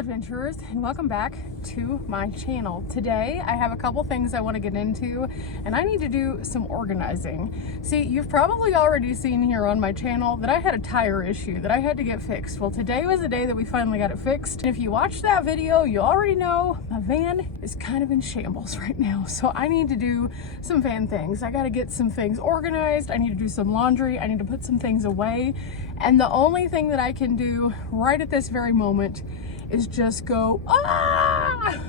adventurers, and welcome back to my channel. Today I have a couple things I want to get into, and I need to do some organizing. See, you've probably already seen here on my channel that I had a tire issue that I had to get fixed. Well, today was the day that we finally got it fixed, and if you watched that video, you already know my van is kind of in shambles right now. So I need to do some van things. I got to get some things organized. I need to do some laundry. I need to put some things away, and the only thing that I can do right at this very moment is just go, ah!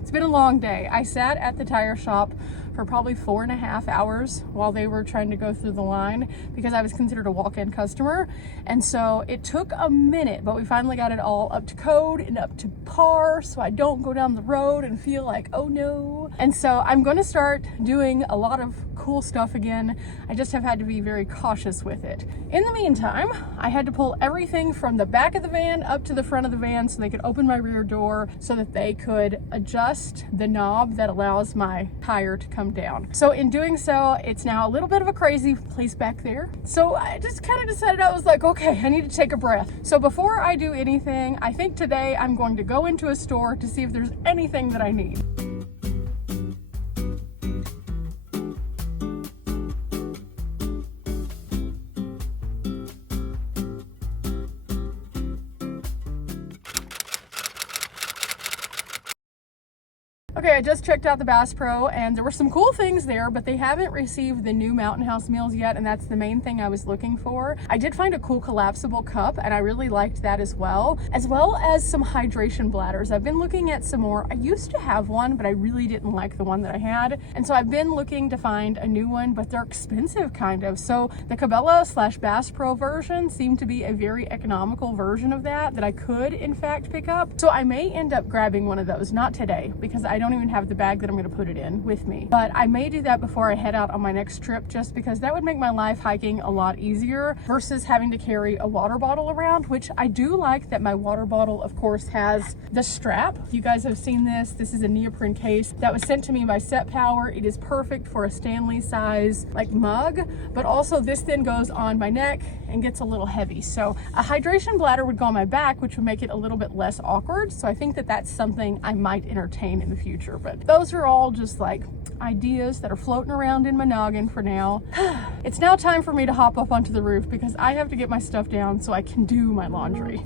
It's been a long day. I sat at the tire shop for probably 4.5 hours while they were trying to go through the line because I was considered a walk-in customer. And so it took a minute, but we finally got it all up to code and up to par so I don't go down the road and feel like, oh no. And so I'm going to start doing a lot of cool stuff again. I just have had to be very cautious with it. In the meantime, I had to pull everything from the back of the van up to the front of the van so they could open my rear door so that they could adjust the knob that allows my tire to come down. So in doing so, it's now a little bit of a crazy place back there. So I just kind of decided, I was like, okay, I need to take a breath. So before I do anything, I think today I'm going to go into a store to see if there's anything that I need. Okay, I just checked out the Bass Pro and there were some cool things there, but they haven't received the new Mountain House meals yet, and that's the main thing I was looking for. I did find a cool collapsible cup and I really liked that as well as some hydration bladders. I've been looking at some more. I used to have one, but I really didn't like the one that I had. And so I've been looking to find a new one, but they're expensive kind of. So the Cabela/Bass Pro version seemed to be a very economical version of that I could in fact pick up. So I may end up grabbing one of those, not today, because I don't even have the bag that I'm going to put it in with me, but I may do that before I head out on my next trip, just because that would make my life hiking a lot easier versus having to carry a water bottle around, which I do like that my water bottle of course has the strap. You guys have seen this. This is a neoprene case that was sent to me by Set Power. It is perfect for a Stanley size like mug, but also this then goes on my neck and gets a little heavy. So a hydration bladder would go on my back, which would make it a little bit less awkward. So I think that that's something I might entertain in the future. But those are all just like ideas that are floating around in my noggin for now. It's now time for me to hop up onto the roof because I have to get my stuff down so I can do my laundry.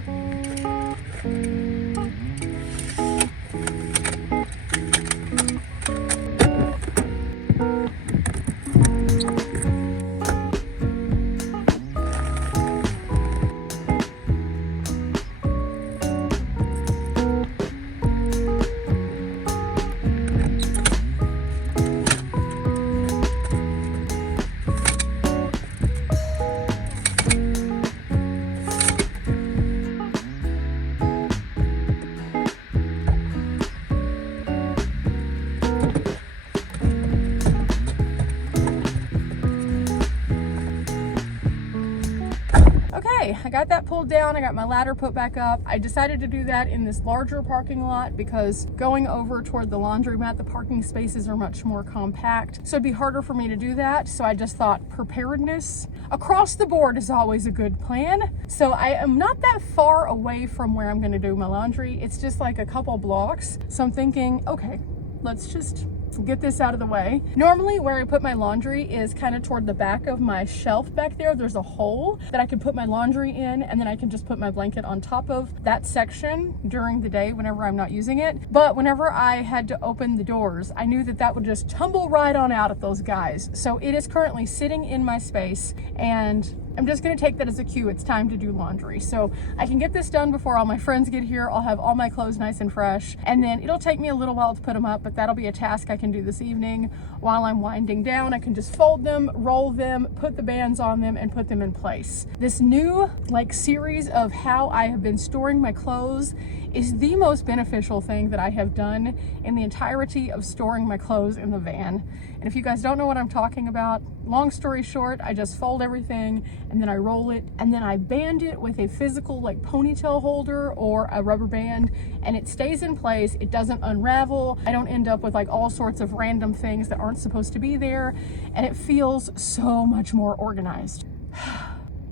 I got that pulled down. I got my ladder put back up. I decided to do that in this larger parking lot because going over toward the laundromat, the parking spaces are much more compact. So it'd be harder for me to do that. So I just thought preparedness across the board is always a good plan. So I am not that far away from where I'm going to do my laundry. It's just like a couple blocks. So I'm thinking, okay, let's just get this out of the way. Normally where I put my laundry is kind of toward the back of my shelf back there. There's a hole that I can put my laundry in, and then I can just put my blanket on top of that section during the day whenever I'm not using it. But whenever I had to open the doors, I knew that that would just tumble right on out at those guys. So it is currently sitting in my space, and I'm just going to take that as a cue. It's time to do laundry. So I can get this done before all my friends get here. I'll have all my clothes nice and fresh, and then it'll take me a little while to put them up, but that'll be a task I can do this evening while I'm winding down. I can just fold them, roll them, put the bands on them, and put them in place. This new series of how I have been storing my clothes is the most beneficial thing that I have done in the entirety of storing my clothes in the van. And if you guys don't know what I'm talking about, long story short, I just fold everything and then I roll it and then I band it with a physical ponytail holder or a rubber band, and it stays in place. It doesn't unravel. I don't end up with all sorts of random things that aren't supposed to be there, and it feels so much more organized.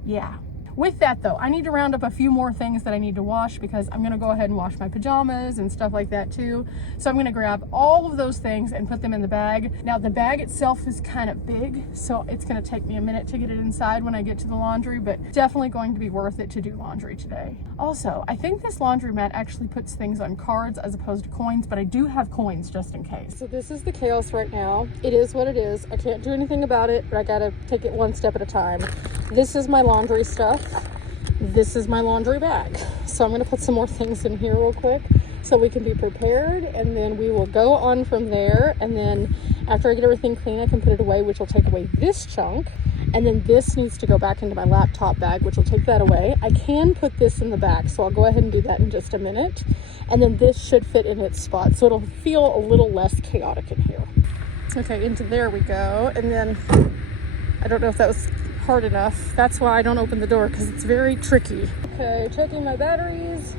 Yeah. With that though, I need to round up a few more things that I need to wash because I'm gonna go ahead and wash my pajamas and stuff like that too. So I'm gonna grab all of those things and put them in the bag. Now the bag itself is kind of big, so it's gonna take me a minute to get it inside when I get to the laundry, but definitely going to be worth it to do laundry today. Also, I think this laundromat actually puts things on cards as opposed to coins, but I do have coins just in case. So this is the chaos right now. It is what it is. I can't do anything about it, but I gotta take it one step at a time. This is my laundry stuff. This is my laundry bag. So I'm gonna put some more things in here real quick so we can be prepared, and then we will go on from there. And then after I get everything clean, I can put it away, which will take away this chunk. And then this needs to go back into my laptop bag, which will take that away. I can put this in the back, so I'll go ahead and do that in just a minute. And then this should fit in its spot, so it'll feel a little less chaotic in here. Okay, into there we go. And then, I don't know if that was hard enough. That's why I don't open the door, because it's very tricky. Okay, checking my batteries.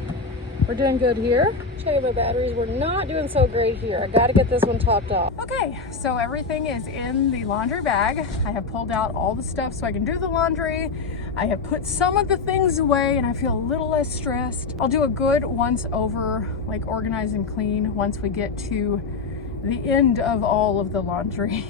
We're doing good here. Checking my batteries. We're not doing so great here. I gotta get this one topped off. Okay, so everything is in the laundry bag. I have pulled out all the stuff so I can do the laundry. I have put some of the things away and I feel a little less stressed. I'll do a good once over, like organize and clean once we get to the end of all of the laundry.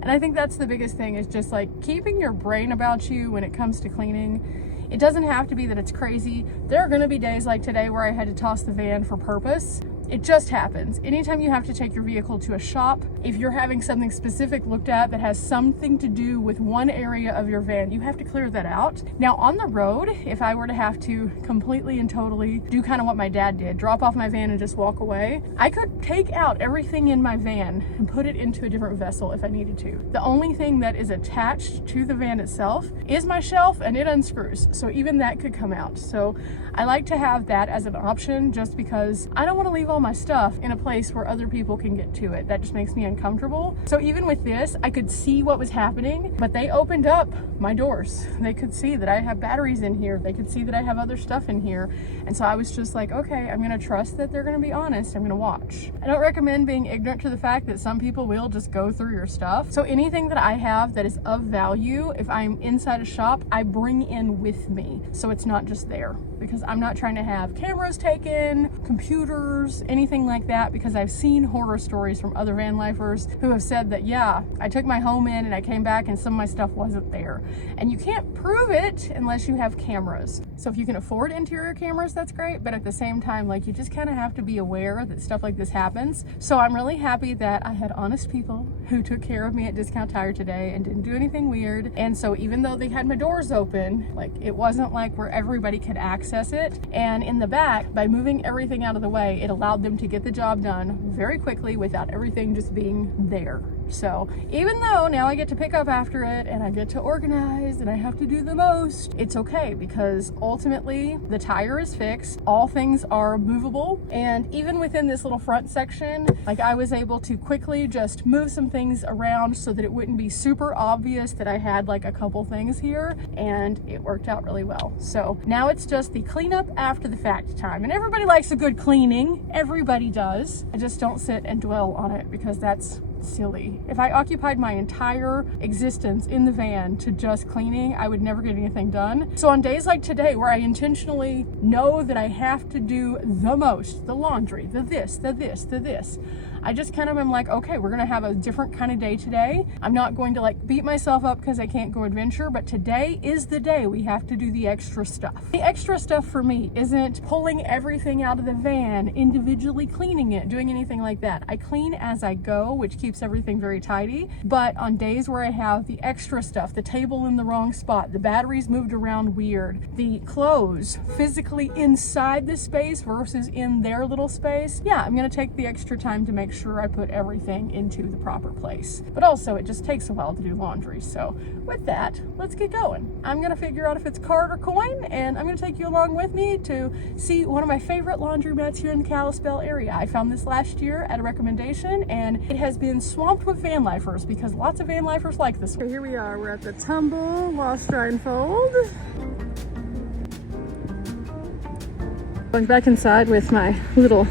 And I think that's the biggest thing, is just like keeping your brain about you when it comes to cleaning. It doesn't have to be that it's crazy. There are gonna be days like today where I had to toss the van for purpose. It just happens. Anytime you have to take your vehicle to a shop, if you're having something specific looked at that has something to do with one area of your van, you have to clear that out. Now on the road, if I were to have to completely and totally do kind of what my dad did, drop off my van and just walk away, I could take out everything in my van and put it into a different vessel if I needed to. The only thing that is attached to the van itself is my shelf, and it unscrews. So even that could come out. So I like to have that as an option, just because I don't want to leave all my stuff in a place where other people can get to it. That just makes me uncomfortable. So even with this, I could see what was happening, but they opened up my doors. They could see that I have batteries in here. They could see that I have other stuff in here. And so I was just like, okay, I'm gonna trust that they're gonna be honest. I'm gonna watch. I don't recommend being ignorant to the fact that some people will just go through your stuff. So anything that I have that is of value, if I'm inside a shop, I bring in with me. So it's not just there, because I'm not trying to have cameras taken, computers, anything like that, because I've seen horror stories from other van lifers who have said that, yeah, I took my home in and I came back and some of my stuff wasn't there. And you can't prove it unless you have cameras. So if you can afford interior cameras, that's great. But at the same time, like, you just kind of have to be aware that stuff like this happens. So I'm really happy that I had honest people who took care of me at Discount Tire today and didn't do anything weird. And so even though they had my doors open, like, it wasn't like where everybody could access it. And in the back, by moving everything out of the way, it allowed them to get the job done very quickly without everything just being there. So even though now I get to pick up after it and I get to organize and I have to do the most, it's okay, because ultimately the tire is fixed, all things are movable. And even within this little front section, like, I was able to quickly just move some things around so that it wouldn't be super obvious that I had like a couple things here, and it worked out really well. So now it's just the cleanup after the fact time, and everybody likes a good cleaning. Everybody does. I just don't sit and dwell on it, because that's silly. If I occupied my entire existence in the van to just cleaning, I would never get anything done. So on days like today, where I intentionally know that I have to do the most, the laundry, the this, I just kind of am like, okay, we're gonna have a different kind of day today. I'm not going to like beat myself up because I can't go adventure, but today is the day we have to do the extra stuff. The extra stuff for me isn't pulling everything out of the van, individually cleaning it, doing anything like that. I clean as I go, which keeps everything very tidy. But on days where I have the extra stuff, the table in the wrong spot, the batteries moved around weird, the clothes physically inside the space versus in their little space, yeah, I'm gonna take the extra time to make sure I put everything into the proper place. But also, it just takes a while to do laundry. So with that, let's get going. I'm gonna figure out if it's card or coin, and I'm gonna take you along with me to see one of my favorite laundromats here in the Kalispell area. I found this last year at a recommendation, and it has been swamped with van lifers because lots of van lifers like this one. Okay, here we are. We're at the Tumble Wash Dry and Fold. Going back inside with my little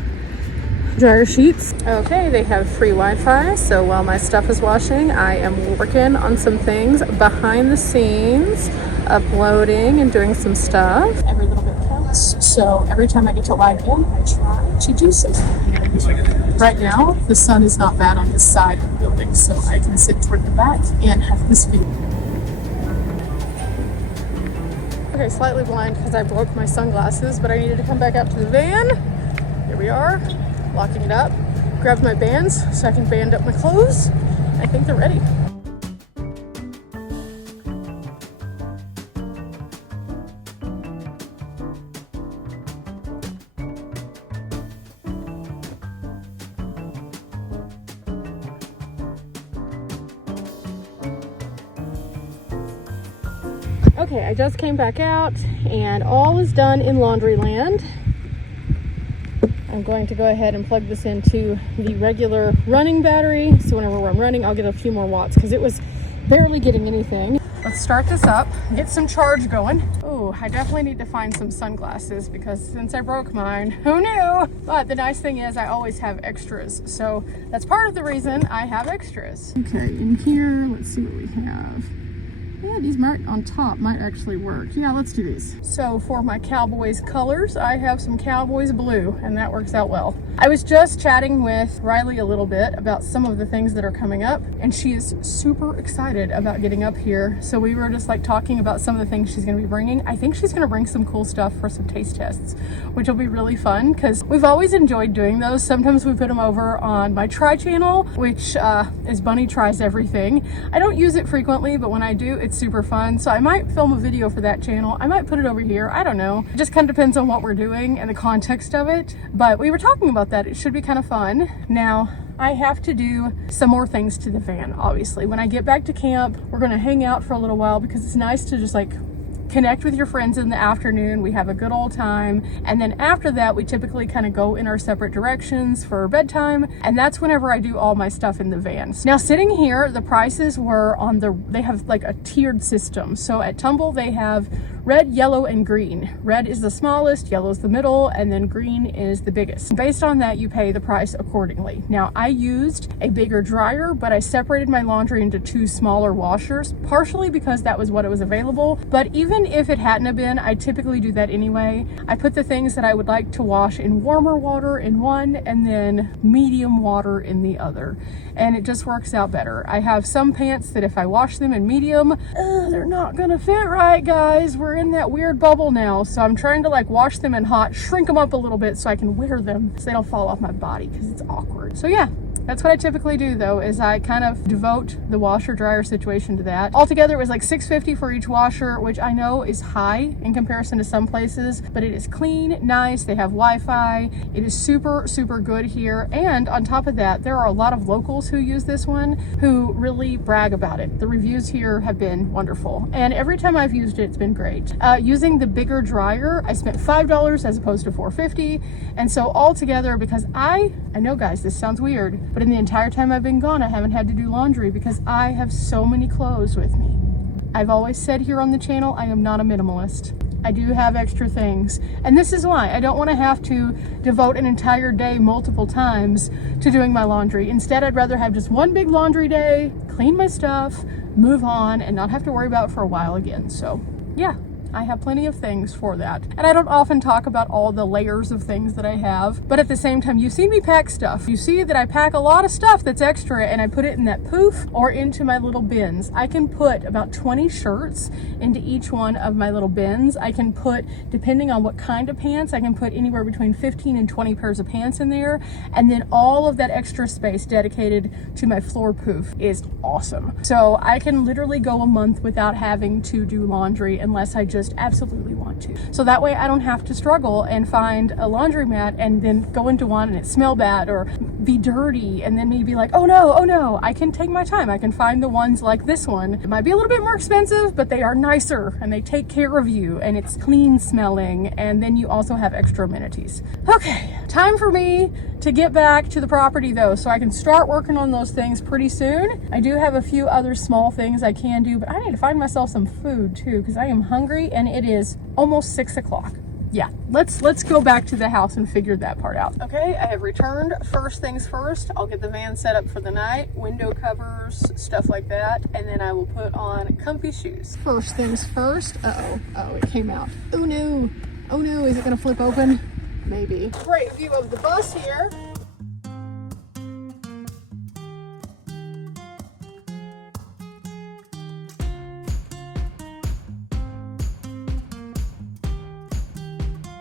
dryer sheets. Okay, they have free Wi-Fi, so while my stuff is washing, I am working on some things behind the scenes. uploading and doing some stuff. Every little bit counts. So every time I get to log in, I try to do something. Right now, the sun is not bad on this side of the building, so I can sit toward the back and have this view. Okay, slightly blind because I broke my sunglasses, but I needed to come back out to the van. Here we are, locking it up. Grabbed my bands so I can band up my clothes. I think they're ready. Okay, I just came back out and all is done in Laundryland. I'm going to go ahead and plug this into the regular running battery. So whenever I'm running, I'll get a few more watts because it was barely getting anything. Let's start this up, get some charge going. Oh, I definitely need to find some sunglasses because since I broke mine, who knew? But the nice thing is I always have extras. So that's part of the reason I have extras. Okay, in here, let's see what we have. Yeah, these on top might actually work. Yeah, let's do these. So for my Cowboys colors, I have some Cowboys blue, and that works out well. I was just chatting with Riley a little bit about some of the things that are coming up, and she is super excited about getting up here. So we were just like talking about some of the things she's gonna be bringing. I think she's gonna bring some cool stuff for some taste tests, which will be really fun because we've always enjoyed doing those. Sometimes we put them over on my Try channel, which is Bunny Tries Everything. I don't use it frequently, but when I do, it's super fun. So I might film a video for that channel. I might put it over here. I don't know. It just kind of depends on what we're doing and the context of it. But we were talking about that. It should be kind of fun. Now, I have to do some more things to the van, obviously. When I get back to camp, we're going to hang out for a little while because it's nice to just like connect with your friends in the afternoon. We have a good old time. And then after that, we typically kind of go in our separate directions for bedtime. And that's whenever I do all my stuff in the van. Now sitting here, the prices were on they have like a tiered system. So at Tumble, they have red, yellow, and green. Red is the smallest, yellow is the middle, and then green is the biggest. Based on that, you pay the price accordingly. Now, I used a bigger dryer, but I separated my laundry into 2 smaller washers, partially because that was what it was available. But even if it hadn't have been, I typically do that anyway. I put the things that I would like to wash in warmer water in one, and then medium water in the other. And it just works out better. I have some pants that if I wash them in medium, they're not gonna fit right, guys. We're in that weird bubble now. So I'm trying to like wash them in hot, shrink them up a little bit so I can wear them so they don't fall off my body because it's awkward. So yeah, that's what I typically do though, is I kind of devote the washer dryer situation to that. Altogether, it was like $6.50 for each washer, which I know is high in comparison to some places, but it is clean, nice. They have Wi-Fi. It is super, super good here. And on top of that, there are a lot of locals who use this one who really brag about it. The reviews here have been wonderful. And every time I've used it, it's been great. Using the bigger dryer, I spent $5 as opposed to $4.50. And so altogether, because I know guys, this sounds weird, but in the entire time I've been gone, I haven't had to do laundry because I have so many clothes with me. I've always said here on the channel, I am not a minimalist. I do have extra things. And this is why I don't want to have to devote an entire day multiple times to doing my laundry. Instead, I'd rather have just one big laundry day, clean my stuff, move on, and not have to worry about it for a while again. So yeah, I have plenty of things for that. And I don't often talk about all the layers of things that I have, but at the same time, you see me pack stuff. You see that I pack a lot of stuff that's extra and I put it in that poof or into my little bins. I can put about 20 shirts into each one of my little bins. I can put, depending on what kind of pants, I can put anywhere between 15 and 20 pairs of pants in there. And then all of that extra space dedicated to my floor poof is awesome. So I can literally go a month without having to do laundry unless I just absolutely want to. So that way I don't have to struggle and find a laundromat and then go into one and it smell bad or be dirty and then maybe like, oh no. I can take my time. I can find the ones like this one. It might be a little bit more expensive, but they are nicer and they take care of you and it's clean smelling, and then you also have extra amenities. Okay, time for me to get back to the property though, so I can start working on those things pretty soon. I do have a few other small things I can do, but I need to find myself some food too because I am hungry and it is almost 6 o'clock. yeah, let's go back to the house and figure that part out. Okay, I have returned. First things first, I'll get the van set up for the night, window covers, stuff like that, and then I will put on comfy shoes. First things first. Oh, it came out. Oh no, is it gonna flip open? Maybe. Great view of the bus here.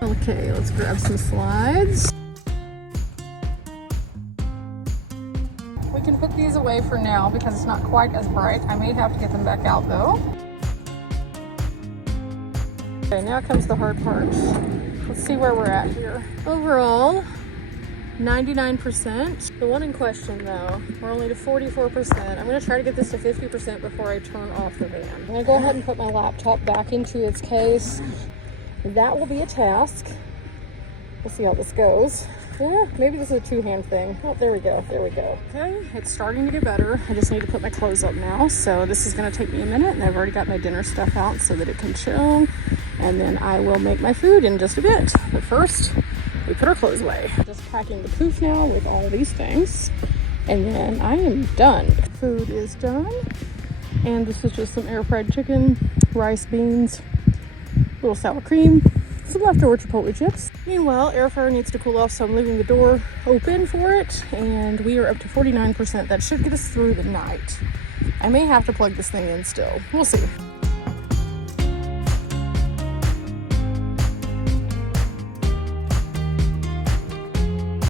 Okay, let's grab some slides. We can put these away for now because it's not quite as bright. I may have to get them back out though. Okay, now comes the hard part. Let's see where we're at here. Overall, 99%. The one in question though, we're only to 44%. I'm gonna try to get this to 50% before I turn off the van. I'm gonna go ahead and put my laptop back into its case. That will be a task. We'll see how this goes. Yeah, maybe this is a two-hand thing. Oh, there we go. Okay, it's starting to get better. I just need to put my clothes up now. So this is gonna take me a minute, and I've already got my dinner stuff out so that it can chill. And then I will make my food in just a bit. But first, we put our clothes away. Just packing the poof now with all of these things. And then I am done. Food is done. And this is just some air-fried chicken, rice, beans, little sour cream, some leftover chipotle chips. Meanwhile, air fryer needs to cool off, so I'm leaving the door open for it, and we are up to 49%. That should get us through the night. I may have to plug this thing in still. We'll see.